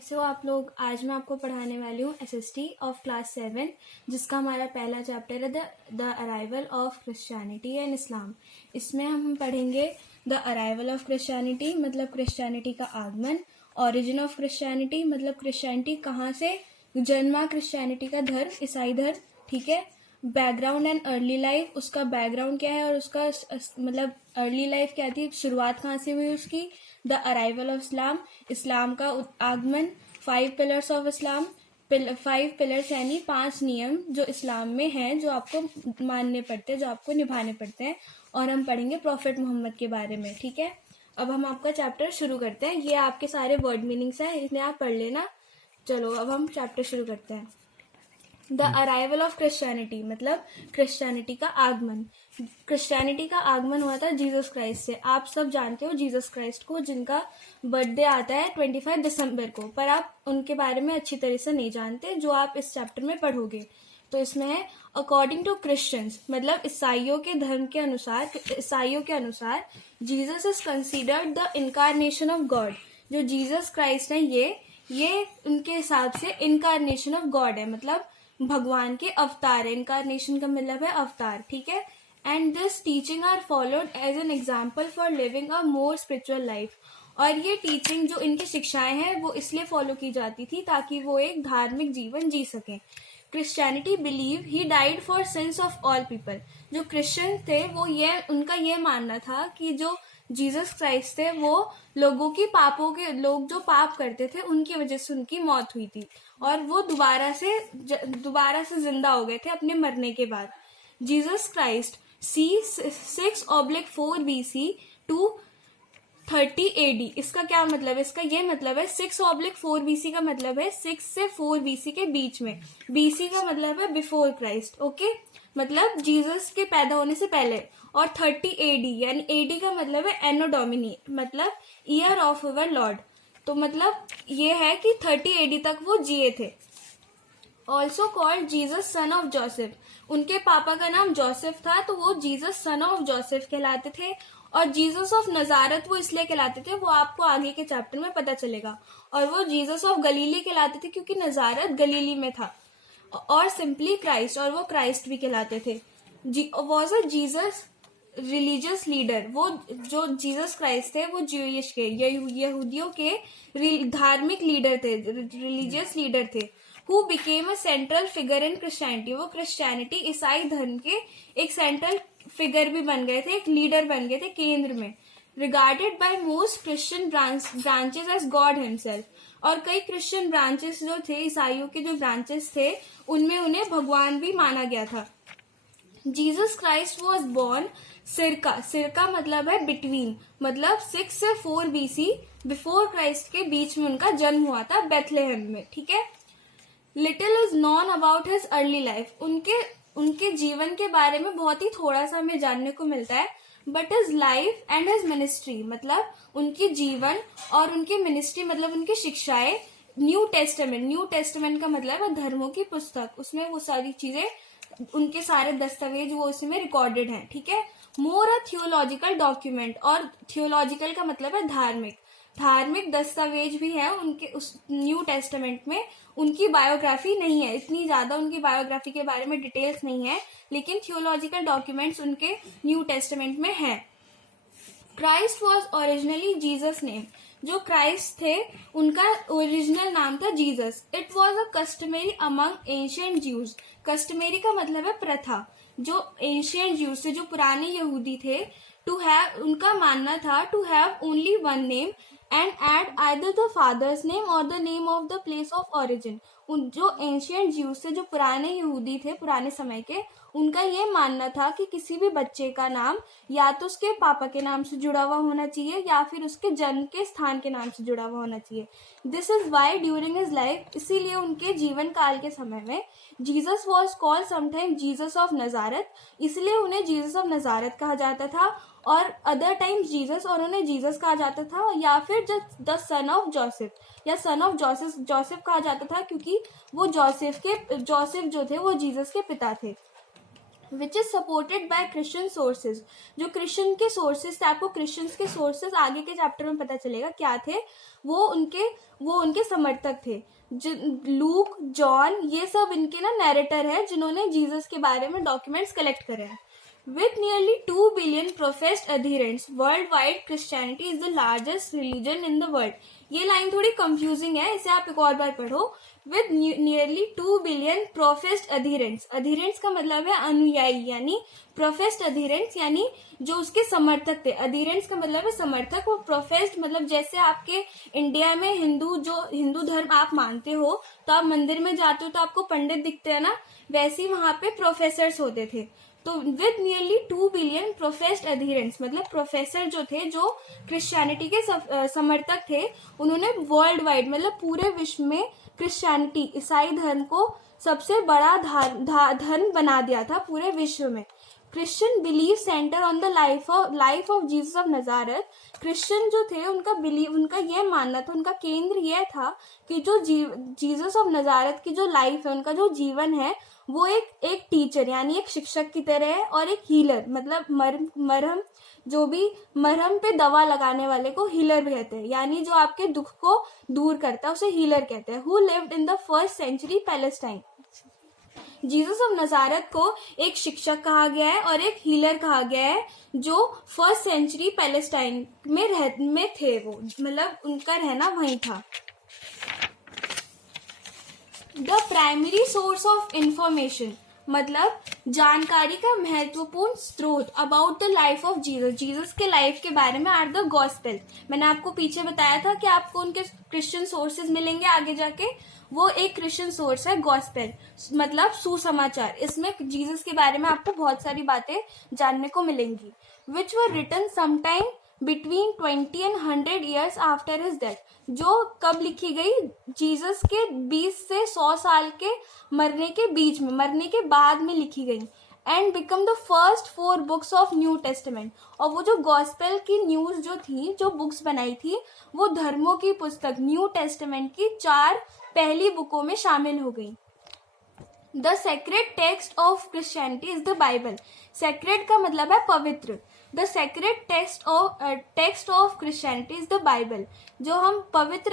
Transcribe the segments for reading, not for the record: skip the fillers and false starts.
सो आप लोग, आज मैं आपको पढ़ाने वाली हूँ एसएसटी ऑफ क्लास 7, जिसका हमारा पहला चैप्टर है the arrival of Christianity and Islam. इसमें हम पढ़ेंगे द अराइवल ऑफ क्रिश्चियनिटी मतलब क्रिश्चियनिटी का आगमन, ओरिजिन ऑफ क्रिश्चियनिटी मतलब क्रिश्चियनिटी कहाँ से जन्मा, क्रिश्चियनिटी का धर्म, ईसाई धर्म, ठीक है। बैकग्राउंड एंड अर्ली लाइफ, उसका बैकग्राउंड क्या है और उसका मतलब अर्ली लाइफ क्या थी, शुरुआत कहाँ से हुई उसकी। द अराइवल ऑफ इस्लाम, इस्लाम का आगमन। 5 पिलर्स ऑफ इस्लाम, 5 पिलर्स यानी 5 नियम जो इस्लाम में हैं, जो आपको मानने पड़ते हैं, जो आपको निभाने पड़ते हैं। और हम पढ़ेंगे प्रॉफिट मोहम्मद के बारे में, ठीक है। अब हम आपका चैप्टर शुरू करते हैं। ये आपके सारे वर्ड मीनिंग्स हैं, इन्हें आप पढ़ लेना। चलो अब हम चैप्टर शुरू करते हैं। द अराइवल ऑफ क्रिश्चियनिटी मतलब क्रिश्चियनिटी का आगमन। क्रिश्चियनिटी का आगमन हुआ था जीसस क्राइस्ट से। आप सब जानते हो जीसस क्राइस्ट को, जिनका बर्थडे आता है 25 दिसंबर को, पर आप उनके बारे में अच्छी तरह से नहीं जानते, जो आप इस चैप्टर में पढ़ोगे। तो इसमें है अकॉर्डिंग टू क्रिश्चियंस मतलब ईसाइयों के धर्म के अनुसार, ईसाइयों के अनुसार Jesus is considered the incarnation of God. जो जीसस क्राइस्ट है ये उनके हिसाब से इनकारनेशन ऑफ गॉड है, मतलब भगवान के अवतार है। इनकारनेशन का मतलब है अवतार, ठीक है। And this teaching are followed as an example for living a more spiritual life. और ये टीचिंग, जो इनकी शिक्षाएं हैं, वो इसलिए फॉलो की जाती थी ताकि वो एक धार्मिक जीवन जी सकें। Christianity believe he died for since of all people. जो क्रिश्चियन थे वो उनका ये मानना था कि जो जीसस क्राइस्ट थे वो लोगों की लोग जो पाप करते थे उनकी वजह से उनकी मौत हुई थी, और वो दोबारा से जिंदा हो गए थे अपने मरने के बाद। Jesus Christ C 6/4 BC to 30 AD। इसका क्या मतलब है? इसका ये मतलब है 6/4 BC का मतलब है 6 से 4 BC के बीच में। BC का मतलब है बिफोर क्राइस्ट, ओके, मतलब जीसस के पैदा होने से पहले। और 30 AD यानी AD का मतलब है एनो डोमिनी मतलब ईयर ऑफ अवर लॉर्ड। तो मतलब ये है कि 30 AD तक वो जिए थे। Also called Jesus son of Joseph. उनके पापा का नाम जोसेफ था, तो वो जीसस सन ऑफ जोसेफ कहलाते थे। और जीसस ऑफ नजारत वो इसलिए कहलाते थे, वो आपको आगे के चैप्टर में पता चलेगा। और वो जीसस ऑफ गलीली कहलाते थे क्योंकि नजारत गलीली में था। और सिंपली क्राइस्ट, और वो क्राइस्ट भी कहलाते थे। Was a Jesus religious leader. वो जो जीसस क्राइस्ट थे वो ज्यूइश के यहूदियों के धार्मिक लीडर थे, रिलीजियस लीडर थे। Who became a central figure in Christianity. वो क्रिश्चियनिटी ईसाई धर्म के एक सेंट्रल फिगर भी बन गए थे, एक लीडर बन गए थे केंद्र में। Regarded by most Christian branches as God himself. और कई क्रिश्चियन ब्रांचेस जो थे, ईसाइयों के जो ब्रांचेस थे, उनमें उन्हें भगवान भी माना गया था। जीसस क्राइस्ट वॉज बोर्न सिरका मतलब है बिटवीन, मतलब 6 से 4 BC बिफोर क्राइस्ट के बीच में उनका जन्म हुआ था बेथलेहेम में, ठीक है। Little is non about his early life. उनके जीवन के बारे में बहुत ही थोड़ा सा हमें जानने को मिलता है। But his life and his ministry मतलब उनके जीवन और उनकी मिनिस्ट्री मतलब उनकी शिक्षाएं न्यू टेस्टामेंट का मतलब है धर्मों की पुस्तक, उसमें वो सारी चीजें, उनके सारे दस्तावेज वो उसमें रिकॉर्डेड हैं, ठीक है। मोर अ थियोलॉजिकल डॉक्यूमेंट, और थियोलॉजिकल का मतलब है धार्मिक दस्तावेज भी है उनके उस न्यू टेस्टामेंट में। उनकी बायोग्राफी नहीं है, इतनी ज्यादा उनकी बायोग्राफी के बारे में डिटेल्स नहीं है, लेकिन थियोलॉजिकल डॉक्यूमेंट्स उनके न्यू टेस्टामेंट में है। Christ was originally Jesus name. जो क्राइस्ट थे उनका ओरिजिनल नाम था Jesus. It was a customary among ancient Jews. Customary का मतलब है प्रथा। जो एंशियंट ज्यूज थे, जो पुराने यहूदी थे, उनका मानना था to have only one name and add either the father's name और the name of the place of origin. जो एंशियंट ज्यूज थे, जो पुराने यहूदी थे पुराने समय के, उनका ये मानना था कि किसी भी बच्चे का नाम या तो उसके पापा के नाम से जुड़ा हुआ होना चाहिए या फिर उसके जन्म के स्थान के नाम से जुड़ा हुआ होना चाहिए। This is why during his life, इसीलिए उनके जीवन काल के समय में Jesus was called sometime Jesus of Nazareth. इसलिए उन्हें जीसस ऑफ नजारत कहा जाता था, और अदर टाइम्स जीसस, और उन्हें जीसस कहा जाता था, या फिर द सन ऑफ जोसेफ या सन ऑफ जोसेफ कहा जाता था, क्योंकि वो जोसेफ जो थे वो जीसस के पिता थे। Which is supported by Christian sources. जो क्रिश्चियन के सोर्सेज थे, आपको क्रिश्चियंस के सोर्सेज आगे के चैप्टर में पता चलेगा क्या थे, वो उनके समर्थक थे। लूक, जॉन, ये सब इनके ना नैरेटर है जिन्होंने जीसस के बारे में डॉक्यूमेंट्स कलेक्ट करे हैं। With nearly 2 billion professed adherents worldwide, Christianity is the largest religion in the world. ये लाइन थोड़ी कंफ्यूजिंग है, इसे आप एक और बार पढ़ो। With nearly 2 billion professed adherents, adherents का मतलब है अनुयायी, यानी professed adherents यानी जो उसके समर्थक थे। adherents का मतलब है समर्थक, वो professed मतलब जैसे आपके इंडिया में हिंदू धर्म आप मानते हो तो आप मंदिर में जाते हो तो आपको पंडित दिखते हैं ना, वैसे ही वहां पे प्रोफेसर्स होते थे। तो विद नियरली 2 बिलियन प्रोफेस्ड एडहिरेंट्स मतलब प्रोफेसर जो थे, जो क्रिश्चियनिटी के समर्थक थे, उन्होंने वर्ल्ड वाइड मतलब पूरे विश्व में क्रिश्चियनिटी, ईसाई धर्म को सबसे बड़ा धर्म बना दिया था पूरे विश्व में। Christian believe centre on the life of Jesus of Nazareth. Christian जो थे उनका यह मानना था, उनका केंद्र यह था कि जो जीसस ऑफ नजारत की जो लाइफ है, उनका जो जीवन है, वो एक टीचर यानी एक शिक्षक की तरह है, और एक हीलर मतलब मरहम, जो भी मरहम पे दवा लगाने वाले को हीलर कहते हैं, यानी जो आपके दुख को दूर करता है उसे हीलर कहते हैं। Who lived in the first century Palestine. Jesus of Nazareth को एक शिक्षक कहा गया है और एक हीलर कहा गया है, जो फर्स्ट सेंचुरी पैलेस्टाइन में थे, वो मतलब उनका रहना वहीं था। The primary source of information मतलब जानकारी का महत्वपूर्ण स्रोत about the life of Jesus के लाइफ के बारे में आर द गॉस्पेल। मैंने आपको पीछे बताया था कि आपको उनके क्रिश्चियन सोर्सेज मिलेंगे आगे जाके, वो एक क्रिश्चियन सोर्स है गॉस्पेल मतलब सुसमाचार। इसमें जीसस के बारे में आपको बहुत सारी बातें जानने को मिलेंगी। Which were written sometime between 20 and 100 years after his death। जो कब लिखी गई, जीसस के 20 से 100 साल के मरने के बीच में, मरने के बाद में लिखी गई। And become the first 4 books of new testament. और वो जो गॉस्पेल की न्यूज जो थी, जो बुक्स बनाई थी, वो धर्मों की पुस्तक न्यू टेस्टमेंट की 4 पहली बुकों में शामिल हो गई। The sacred text of Christianity is the Bible. Sacred का मतलब है पवित्र। The sacred text of Christianity is the Bible. जो हम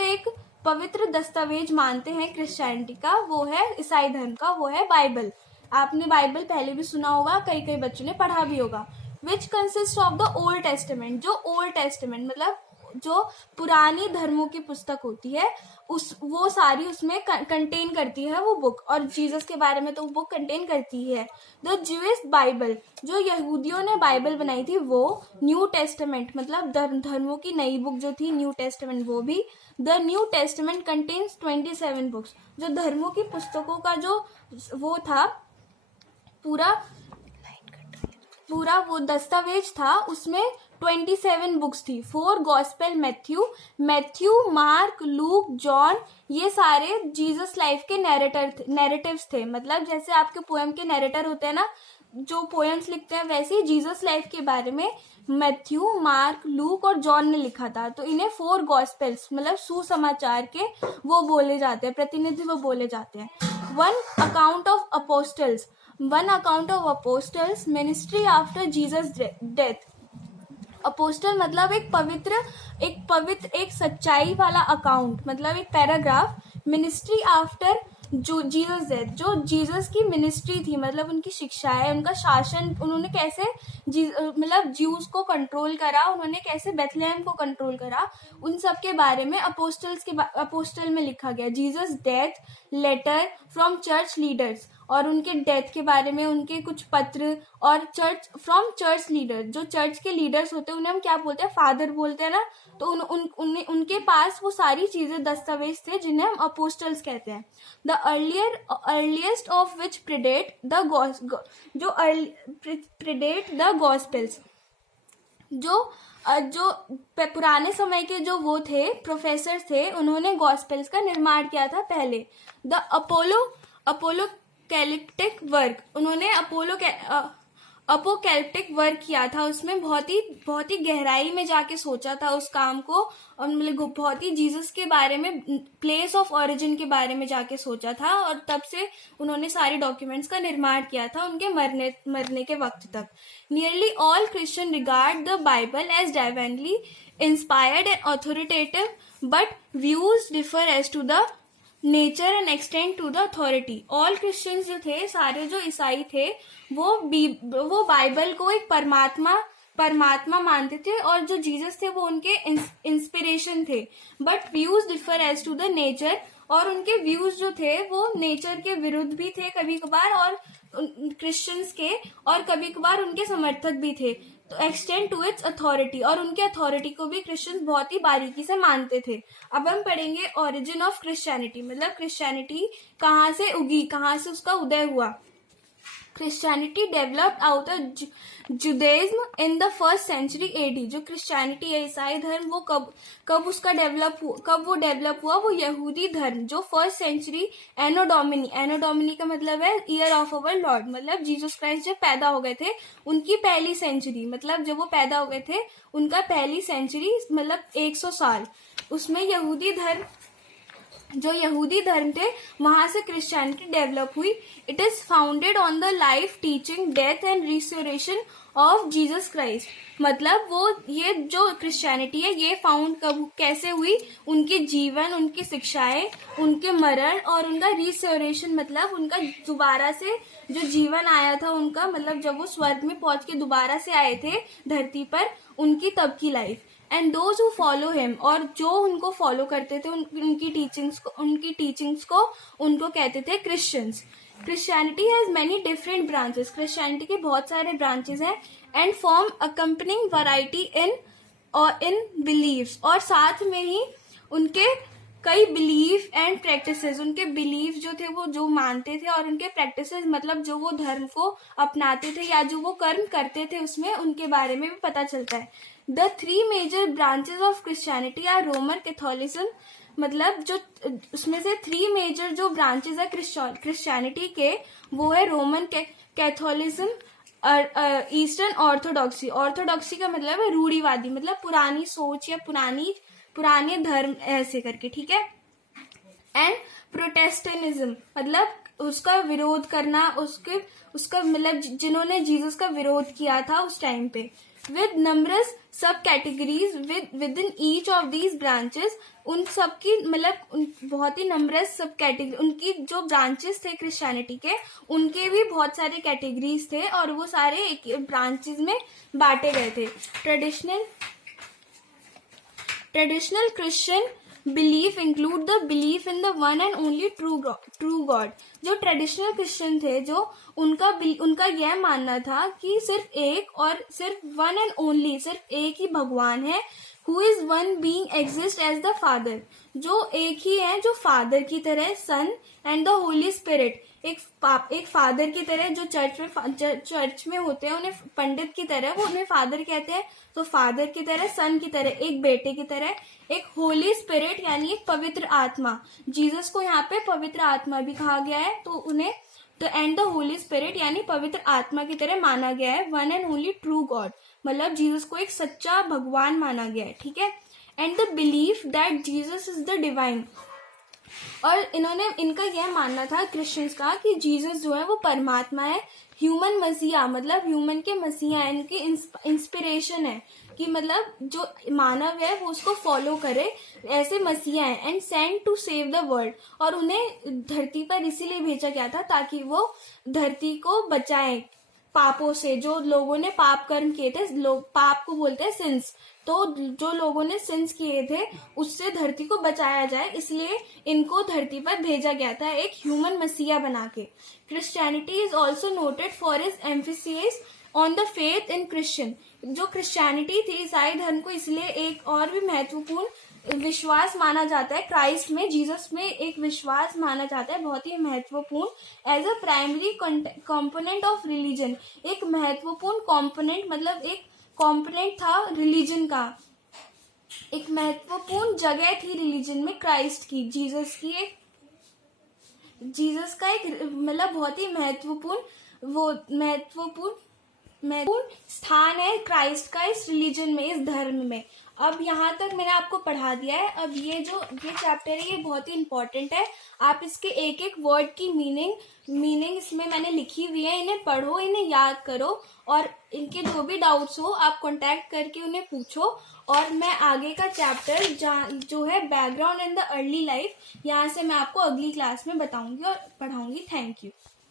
एक पवित्र दस्तावेज मानते हैं क्रिश्चियनिटी का, वो है ईसाई धर्म का, वो है बाइबल। आपने बाइबल पहले भी सुना होगा, कई बच्चों ने पढ़ा भी होगा। Which consist of the old testament. जो ओल्ड टेस्टामेंट मतलब जो पुरानी धर्मों की पुस्तक होती है, वो सारी उसमें कंटेन करती है वो बुक, और जीसस के बारे में तो वो बुक कंटेन करती है। द ज्यूइश बाइबल, जो यहूदियों ने बाइबल बनाई थी, वो वो टेस्टामेंट मतलब धर्मों की नई बुक जो थी न्यू टेस्टामेंट, वो भी। The new testament contains 27 books. जो धर्मों की पुस्तकों का जो वो था पूरा वो दस्तावेज था, उसमें 27 बुक्स थी। 4 gospel, Matthew, mark, look, John, ये सारे जीसस लाइफ के नैरेटिव्स थे। मतलब जैसे आपके पोएम के नैरेटर होते हैं ना, जो पोएम्स लिखते हैं, वैसे ही जीसस लाइफ के बारे में मैथ्यू, मार्क, लूक और जॉन ने लिखा था। तो इन्हें 4 गॉस्पेल्स मतलब सुसमाचार के वो बोले जाते हैं, प्रतिनिधि वो बोले जाते हैं। One account of apostles ministry after Jesus death. Apostle मतलब एक सच्चाई वाला अकाउंट मतलब एक पैराग्राफ। मिनिस्ट्री आफ्टर जो जीसस डेथ, जो जीसस की मिनिस्ट्री थी मतलब उनकी शिक्षाएं, उनका शासन, उन्होंने कैसे मतलब ज्यूज को कंट्रोल करा, उन्होंने कैसे बेथलेहम को कंट्रोल करा, उन सब के बारे में अपोस्टल में लिखा गया। Jesus death, letter from church leaders, और उनके डेथ के बारे में उनके कुछ पत्र, और चर्च लीडर, जो चर्च के लीडर्स होते हैं उन्हें हम क्या बोलते हैं, फादर बोलते हैं ना। तो उनके पास वो सारी चीजें दस्तावेज थे जिन्हें हम अपोस्टल्स कहते हैं। The earliest of which predate the gospels. जो पुराने समय के जो वो थे प्रोफेसर थे, उन्होंने गॉस्पेल्स का निर्माण किया था पहले। द अपोलो कैलिप्टिक वर्क, उन्होंने अपोकैलिप्टिक वर्क किया था, उसमें बहुत ही गहराई में जाके सोचा था उस काम को, और मतलब बहुत ही जीसस के बारे में, प्लेस ऑफ ओरिजिन के बारे में जाके सोचा था, और तब से उन्होंने सारे डॉक्यूमेंट्स का निर्माण किया था उनके मरने के वक्त तक। Nearly all Christian regard the Bible as divinely inspired and authoritative, but views differ as to the nature and extend to the authority. All Christians जो थे, सारे जो ईसाई थे, वो बाइबल को एक परमात्मा मानते थे, और जो जीसस थे वो उनके इंस्पिरेशन थे। But views differ as to the nature, और उनके व्यूज जो थे वो नेचर के विरुद्ध भी थे कभी कभार, और क्रिश्चियंस के, और कभी कभार उनके समर्थक भी थे। तो एक्सटेंड टू इट्स अथॉरिटी, और उनके अथॉरिटी को भी क्रिश्चियंस बहुत ही बारीकी से मानते थे। अब हम पढ़ेंगे ओरिजिन ऑफ क्रिश्चियनिटी, मतलब क्रिश्चियनिटी कहाँ से उगी, कहाँ से उसका उदय हुआ। Christianity developed out of Judaism in the first century AD. जो क्रिश्चियनिटी है, ईसाई धर्म, वो कब उसका डेवलप हुआ, वो यहूदी धर्म जो फर्स्ट सेंचुरी एनो डोमिनी का मतलब है ईयर ऑफ अवर लॉर्ड, मतलब जीसस क्राइस्ट जब पैदा हो गए थे उनकी पहली सेंचुरी, मतलब जब वो पैदा हो गए थे उनका पहली सेंचुरी, मतलब 100 साल, उसमें यहूदी धर्म थे, वहां से क्रिश्चियनिटी डेवलप हुई। It is founded on the life, teaching, death and restoration of Jesus Christ. मतलब ये जो क्रिश्चियनिटी है ये फाउंड कैसे हुई, उनके जीवन, उनकी शिक्षाएं, उनके मरण और उनका रिस्टोरेशन, मतलब उनका दोबारा से जो जीवन आया था उनका, मतलब जब वो स्वर्ग में पहुंच के दोबारा से आए थे धरती पर, उनकी तब की life. And those who follow him, और जो उनको फॉलो करते थे उनकी टीचिंग्स को उनको कहते थे Christians. Christianity has many different branches, Christianity के बहुत सारे ब्रांचेस हैं, and form accompanying variety in beliefs, और साथ में ही उनके कई बिलीफ एंड प्रैक्टिसेस, उनके बिलीफ जो थे वो जो मानते थे, और उनके प्रैक्टिसेस मतलब जो वो धर्म को अपनाते थे या जो वो कर्म करते थे उसमें, उनके बारे में भी पता चलता है। The 3 major branches of Christianity are Roman Catholicism, मतलब जो उसमें से 3 मेजर जो ब्रांचेस है क्रिश्चियनिटी के, वो है रोमन कैथोलिज्म, ईस्टर्न ऑर्थोडॉक्सी का मतलब है रूढ़िवादी, मतलब पुरानी सोच या पुराने धर्म ऐसे करके, ठीक है। एंड प्रोटेस्टेंटिज्म, मतलब उसका विरोध करना, उसका मतलब जिन्होंने जीसस का विरोध किया था उस टाइम पे। विद नंबरस सब categories with in each of these branches, उन सब की मतलब बहुत ही नंबरस सब कैटेगरी, उनकी जो ब्रांचेस थे क्रिश्चियनिटी के, उनके भी बहुत सारे कैटेगरीज थे, और वो सारे एक ब्रांचेस में बांटे गए थे। Traditional Christian belief include the belief in the one and only true God. जो ट्रेडिशनल क्रिश्चियन थे, जो उनका यह मानना था कि सिर्फ एक और सिर्फ वन एंड ओनली, सिर्फ एक ही भगवान है, who is one being exist as the father, जो एक ही है, जो फादर की तरह, son and the holy spirit, एक फादर की तरह, जो चर्च में होते हैं उन्हें पंडित की तरह, वो उन्हें फादर कहते हैं, तो फादर की तरह, सन की तरह, एक बेटे की तरह, एक होली स्पिरिट यानी एक पवित्र आत्मा, जीसस को यहाँ पे पवित्र आत्मा भी कहा गया है, तो उन्हें तो एंड द होली स्पिरिट यानी पवित्र आत्मा की तरह माना गया है। One and only true God, मतलब जीसस को एक सच्चा भगवान माना गया है, ठीक है। And the belief that Jesus is the divine, और इनका यह मानना था क्रिश्चियंस का कि जीसस जो है वो परमात्मा है, ह्यूमन मसीहा, मतलब ह्यूमन के मसीहा है, इनकी इंस्पिरेशन है, कि मतलब जो मानव है वो उसको फॉलो करे, ऐसे मसीहा है। And send to save the world, और उन्हें धरती पर इसीलिए भेजा गया था ताकि वो धरती को बचाएं पापों से, जो लोगों ने पाप कर्म किए थे, पाप को बोलते हैं सिंस, तो जो लोगों ने सिंस किए थे उससे धरती को बचाया जाए, इसलिए इनको धरती पर भेजा गया था एक ह्यूमन मसीहा बना के। Christianity is also noted for is emphasis on the faith in Christian. जो क्रिश्चियनिटी थी, ईसाई धर्म को इसलिए एक और भी महत्वपूर्ण विश्वास माना जाता है क्राइस्ट में, जीसस में एक विश्वास माना जाता है बहुत ही महत्वपूर्ण, as a primary component of religion, एक महत्वपूर्ण कंपोनेंट, मतलब एक कंपोनेंट था रिलीजन का, एक महत्वपूर्ण जगह थी रिलीजन में क्राइस्ट की, जीसस का एक मतलब बहुत ही महत्वपूर्ण महत्वपूर्ण स्थान है क्राइस्ट का इस रिलीजन में, इस धर्म में। अब यहाँ तक मैंने आपको पढ़ा दिया है। अब ये चैप्टर है ये बहुत ही इंपॉर्टेंट है। आप इसके एक एक वर्ड की मीनिंग इसमें मैंने लिखी हुई है, इन्हें पढ़ो, इन्हें याद करो और इनके जो भी डाउट्स हो आप कांटेक्ट करके उन्हें पूछो। और मैं आगे का चैप्टर जो है background in the early life, यहाँ से मैं आपको अगली क्लास में बताऊंगी और पढ़ाऊंगी। Thank you.